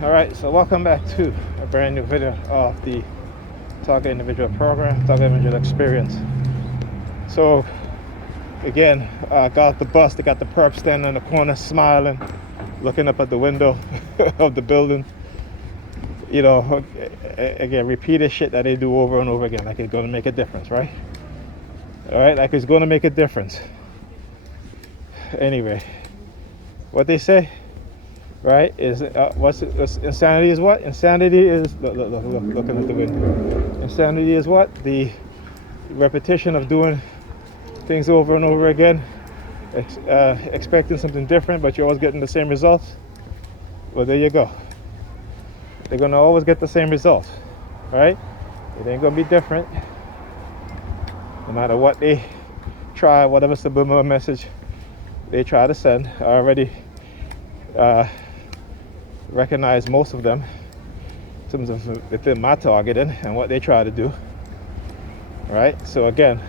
Alright, so welcome back to a brand new video of the Target Individual Program, Target Individual Experience. So again, I got the bus. They got the perp standing in the corner smiling, looking up at the window of the building. You know, again, repeated shit that they do over and over again, like it's gonna make a difference, right? Alright, like it's gonna make a difference. Anyway, what they say, right, is insanity is what? Insanity is looking at the window. Insanity is what? The repetition of doing things over and over again, expecting something different, but you're always getting the same results. Well, there you go. They're gonna always get the same results, right? It ain't gonna be different, no matter what they try, whatever subliminal message they try to send. I already recognize most of them in terms of within my targeting and what they try to do, right? So again,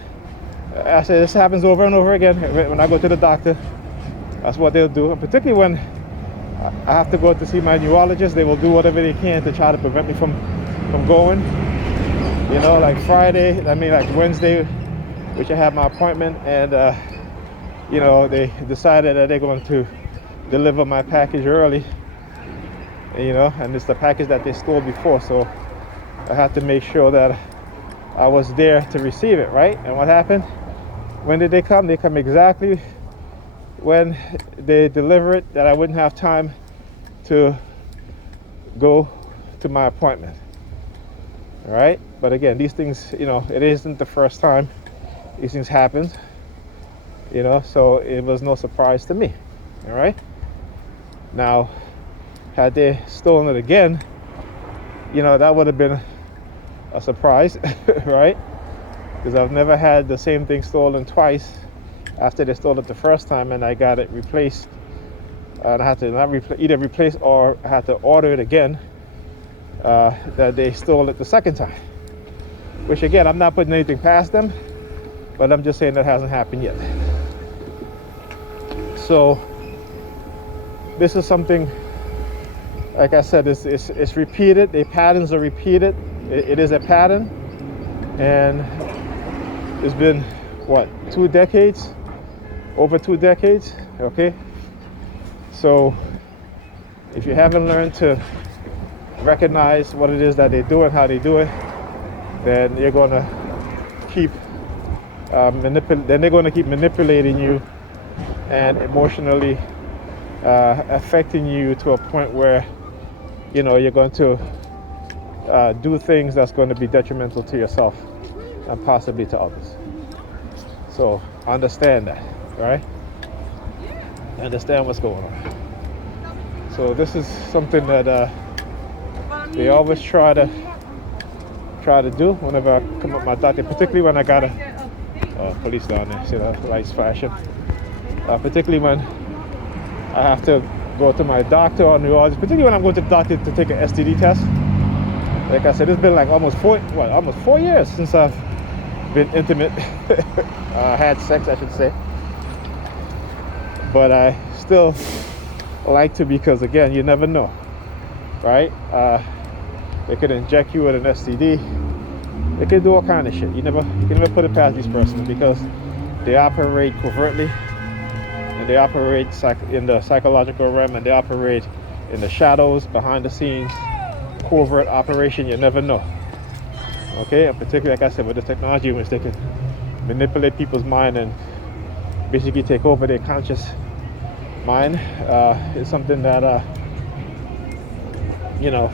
I say this happens over and over again. When I go to the doctor, that's what they'll do. And particularly when I have to go to see my neurologist, they will do whatever they can to try to prevent me from going. You know, like like Wednesday, which I have my appointment, and you know, they decided that they're going to deliver my package early, you know, and it's the package that they stole before, so I had to make sure that I was there to receive it, right? And what happened? When did they come? They come exactly when they deliver it, that I wouldn't have time to go to my appointment. All right? But again, these things, you know, it isn't the first time these things happened, you know, so it was no surprise to me. All right? Now, had they stolen it again, you know, that would have been a surprise, right? Because I've never had the same thing stolen twice after they stole it the first time and I got it replaced. And I had to either replace or I had to order it again, that they stole it the second time. Which again, I'm not putting anything past them, but I'm just saying that hasn't happened yet. So this is something, like I said, it's repeated. The patterns are repeated. It is a pattern, and it's been what, 2 decades, over 2 decades. Okay, so if you haven't learned to recognize what it is that they do and how they do it, then you're going to keep they're going to keep manipulating you and emotionally affecting you to a point where, you know, you're going to do things that's going to be detrimental to yourself and possibly to others. So understand that, right? Understand what's going on. So this is something that they always try to do whenever I come up with my doctor, particularly when I got police down there, see the lights flashing. Particularly when I have to go to my doctor or neurologist, particularly when I'm going to the doctor to take an STD test. Like I said, it's been like almost 4 years since I've been intimate, had sex, I should say. But I still like to, because again, you never know, right? They could inject you with an STD. They could do all kind of shit. You can never put it past these persons, because they operate covertly, and they operate in the psychological realm, and they operate in the shadows, behind the scenes, covert operation. You never know. Okay, and particularly, like I said, with the technology, which they can manipulate people's mind and basically take over their conscious mind, is something that you know,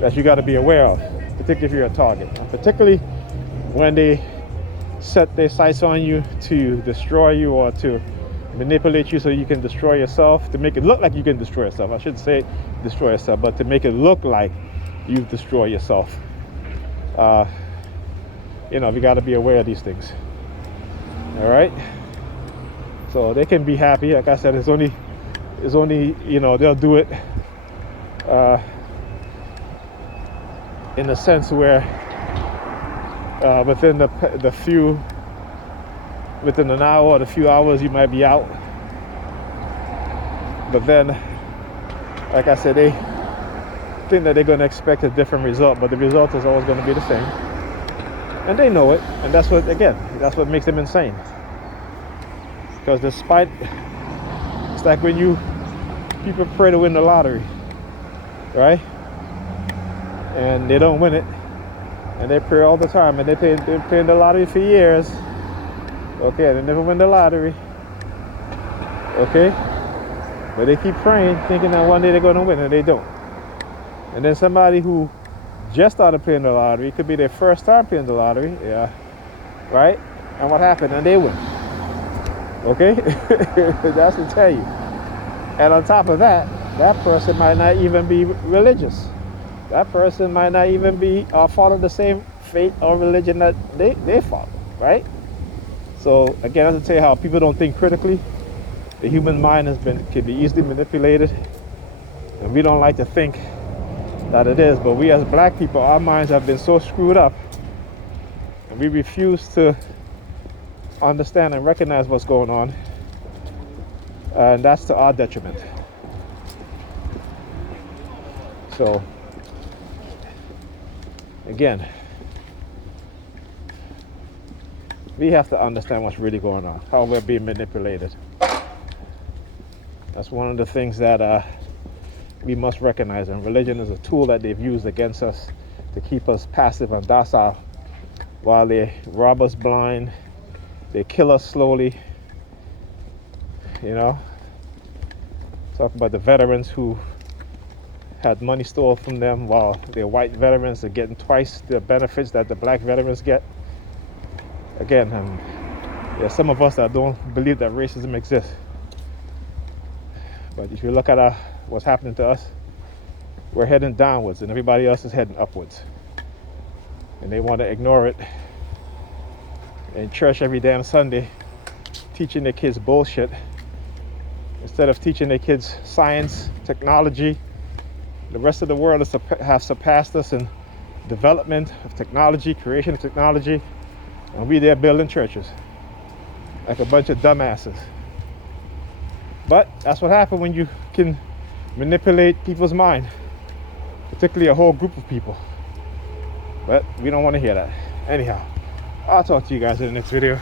that you got to be aware of, particularly if you're a target, and particularly when they set their sights on you to destroy you or to manipulate you so you can destroy yourself, to make it look like you can destroy yourself. I shouldn't say destroy yourself, but to make it look like you've destroyed yourself. You know, we got to be aware of these things. All right. So they can be happy. Like I said, it's only, you know, they'll do it in a sense where within within an hour or a few hours you might be out. But then, like I said, think that they're going to expect a different result, but the result is always going to be the same. And they know it, and that's what makes them insane. Because despite, it's like when people pray to win the lottery, right? And they don't win it, and they pray all the time, and they're playing the lottery for years. Okay, they never win the lottery. Okay, but they keep praying, thinking that one day they're going to win, and they don't. And then somebody who just started playing the lottery, it could be their first time playing the lottery, yeah, right? And what happened? And they win. Okay, that's to tell you. And on top of that, that person might not even be religious. That person might not even be follow the same faith or religion that they follow, right? So again, as I tell you, how people don't think critically. The human mind can be easily manipulated, and we don't like to think that it is. But we as black people, our minds have been so screwed up, and we refuse to understand and recognize what's going on, and that's to our detriment. So again, we have to understand what's really going on, how we're being manipulated. That's one of the things that we must recognize, and religion is a tool that they've used against us to keep us passive and docile while they rob us blind, they kill us slowly. You know, talk about the veterans who had money stolen from them, while the white veterans are getting twice the benefits that the black veterans get. Again, there's some of us that don't believe that racism exists. But if you look at what's happening to us, we're heading downwards and everybody else is heading upwards. And they want to ignore it. In church every damn Sunday, teaching their kids bullshit, instead of teaching their kids science, technology. The rest of the world has surpassed us in development of technology, creation of technology, and we there building churches like a bunch of dumbasses. But that's what happens when you can manipulate people's mind, particularly a whole group of people. But we don't want to hear that. Anyhow, I'll talk to you guys in the next video.